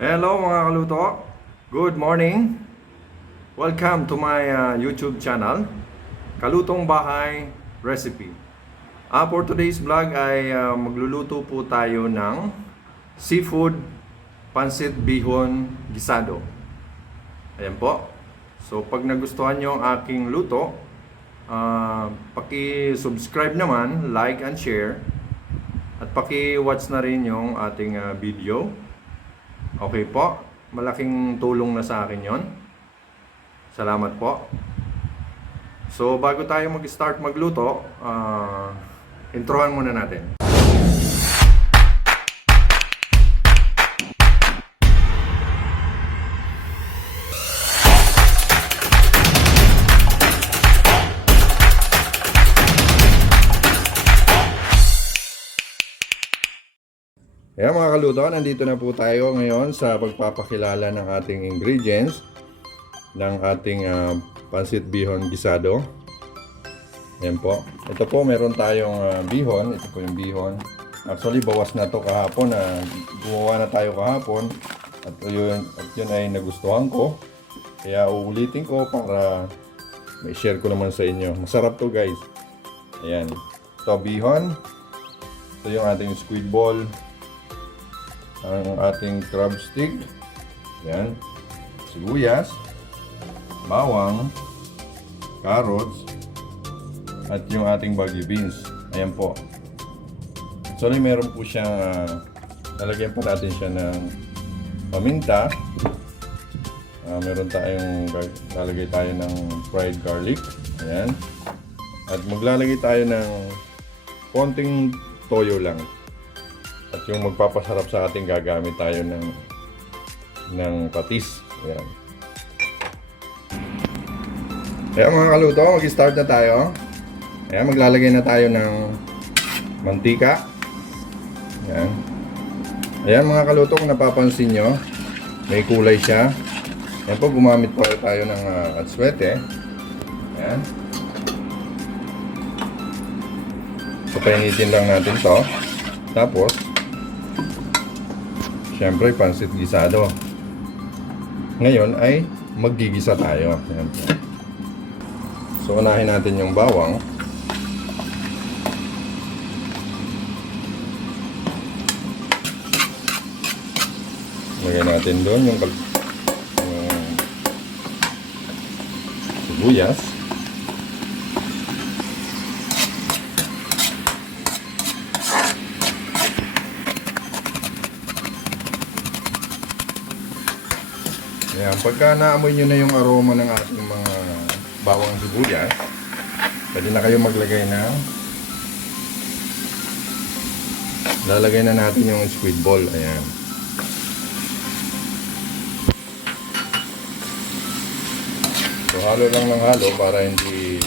Hello mga kaluto, good morning. Welcome to my YouTube channel, Kalutong Bahay Recipe. For today's vlog ay magluluto po tayo ng seafood pansit bihon gisado. Ayan po. So pag nagustuhan nyo ang aking luto, paki-subscribe naman, like and share, at paki-watch na rin yung ating video. Okay po, malaking tulong na sa akin yon. Salamat po. So bago tayo mag-start magluto, introhan muna natin. Kaya mga kaluto, nandito na po tayo ngayon sa pagpapakilala ng ating ingredients ng ating pansit bihon gisado. Ayan po. Ito po, meron tayong bihon. Ito po yung bihon. Actually, bawas na to kahapon. Gumawa na tayo kahapon. At yun ay nagustuhan ko. Kaya uulitin ko para may share ko naman sa inyo. Masarap to guys. Ayan. Ito bihon. Ito yung ating squid ball. Ang ating crab stick, yan, sibuyas, bawang, carrots, at yung ating baggy beans. Ayan po. Actually, meron po siyang, lalagyan pa natin siya ng paminta. Meron tayong, lalagay tayo ng fried garlic. Ayan. At maglalagay tayo ng konting toyo lang. At yung magpapasarap sa ating gagamit tayo ng patis. Ayan. Kaya mga kaluto, mag-start na tayo. Ayan, maglalagay na tayo ng mantika. Ayan. Ayan mga kaluto, kung napapansin nyo, may kulay siya. Ayan po, gumamit po tayo ng atswete. Ayan. So, painitin lang natin to. Tapos, siyempre, pansit gisado. Ngayon ay maggigisa tayo. Ayan po. So, unahin natin yung bawang. Lagay natin doon yung sibuyas. Ayan, pagka naamoy nyo na yung aroma ng ating mga bawang sibuyas, pwede na kayo maglagay ng lalagay na natin yung squid ball. Ayan. So halo lang ng halo para hindi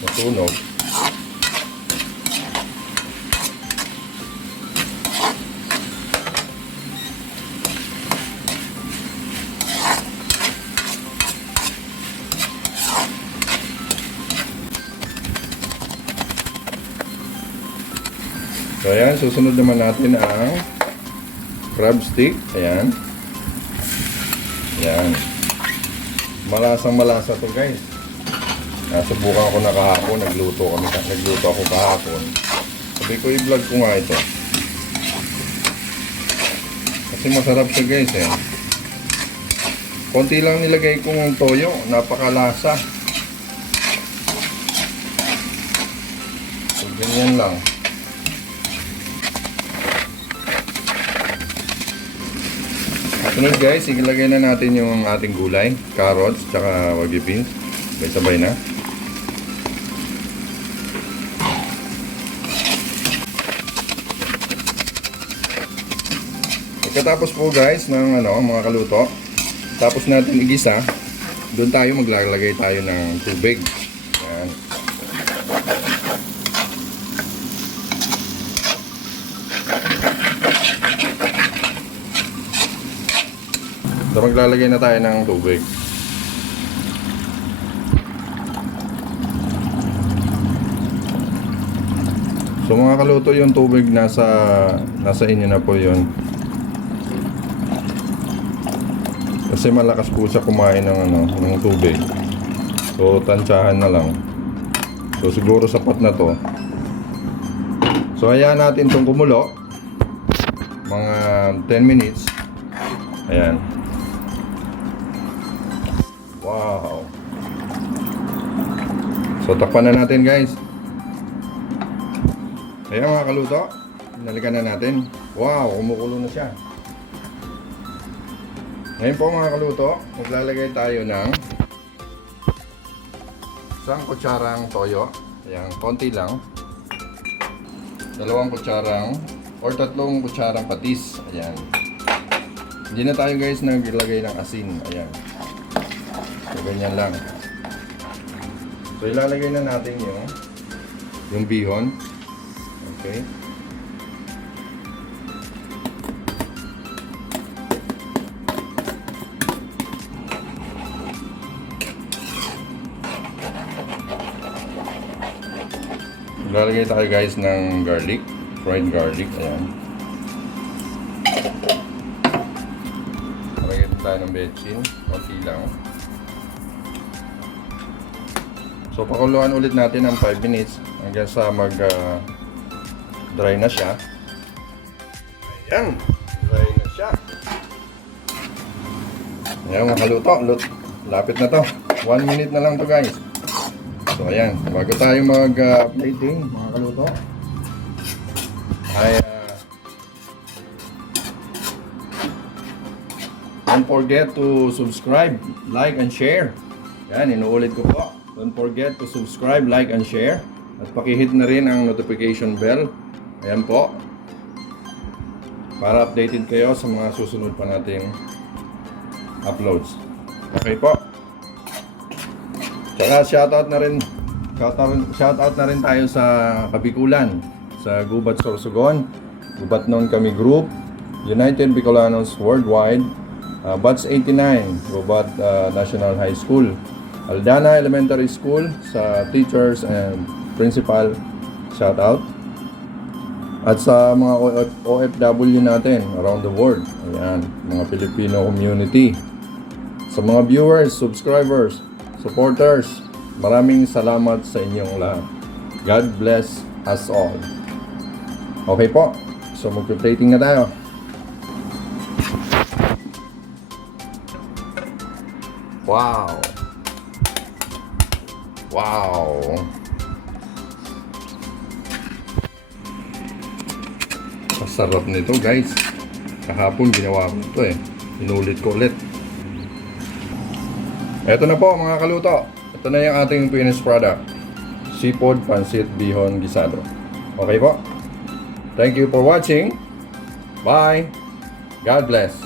masunog. So ayan, susunod naman natin ang crab stick. Ayan. Ayan. Malasang malasa to guys. Nasubukan ko na kahapon, nagluto ako kahapon. Sabi ko i-vlog ko nga ito. Kasi masarap siya guys eh. Konti lang nilagay kong toyo, napakalasa. So ganyan lang. Sunod guys, ilagay na natin yung ating gulay, carrots, tsaka wagyu beans. Sabay na. Pagkatapos po guys ng mga kaluto, tapos natin igisa, doon tayo maglalagay tayo ng tubig. Ayan. So maglalagay na tayo ng tubig. So mga kaluto, yung tubig nasa inyo na po yun. Kasi malakas po siya kumain ng ng tubig. So tansyahan na lang. So siguro sapat na to. So hayaan natin itong kumulo. Mga 10 minutes. Ayan. Wow. So takpan na natin guys. Ayan mga kaluto. Nalikan na natin. Wow, kumukulo na siya. Ngayon po mga kaluto, maglalagay tayo ng isang kutsarang toyo. Ayan, konti lang. 2 kutsarang or 3 kutsarang patis. Ayan. Hindi na tayo guys naglagay ng asin. Ayan. So, ganyan lang. So, ilalagay na natin yung bihon. Okay. Lalagay tayo guys ng garlic, fried garlic, ayan. Lalagay tayo ng bechin, konti lang. So pakuluan ulit natin ng 5 minutes hanggang sa dry na siya. Ayan, dry na siya. Ayan mga kaluto, lapit na to. 1 minute na lang to guys. So ayan, bago tayo mag-plating mga kaluto ay don't forget to subscribe, like and share. Yan, inuulit ko po. Don't forget to subscribe, like and share. At pakihit na rin ang notification bell. Ayan po. Para updated kayo sa mga susunod pa nating uploads. Okay po. Tsaka shoutout na rin tayo sa Kabikulan, sa Gubat Sorsogon, Gubat Non Kami Group, United Bicolanos Worldwide, Batch 89, Gubat National High School, Aldana Elementary School, sa teachers and principal, shoutout. At sa mga OFW natin around the world, ayan, mga Filipino community. Sa mga viewers, subscribers, supporters, maraming salamat sa inyong lahat. God bless us all. Okay po. So mag-plating na tayo. Wow. Wow. Masarap nito guys. Kahapon ginawa ko ito eh. Inulit ko ulit. Ito na po mga kaluto. Ito na yung ating finished product. Seafood Pancit Bihon Gisado. Okay po? Thank you for watching. Bye. God bless.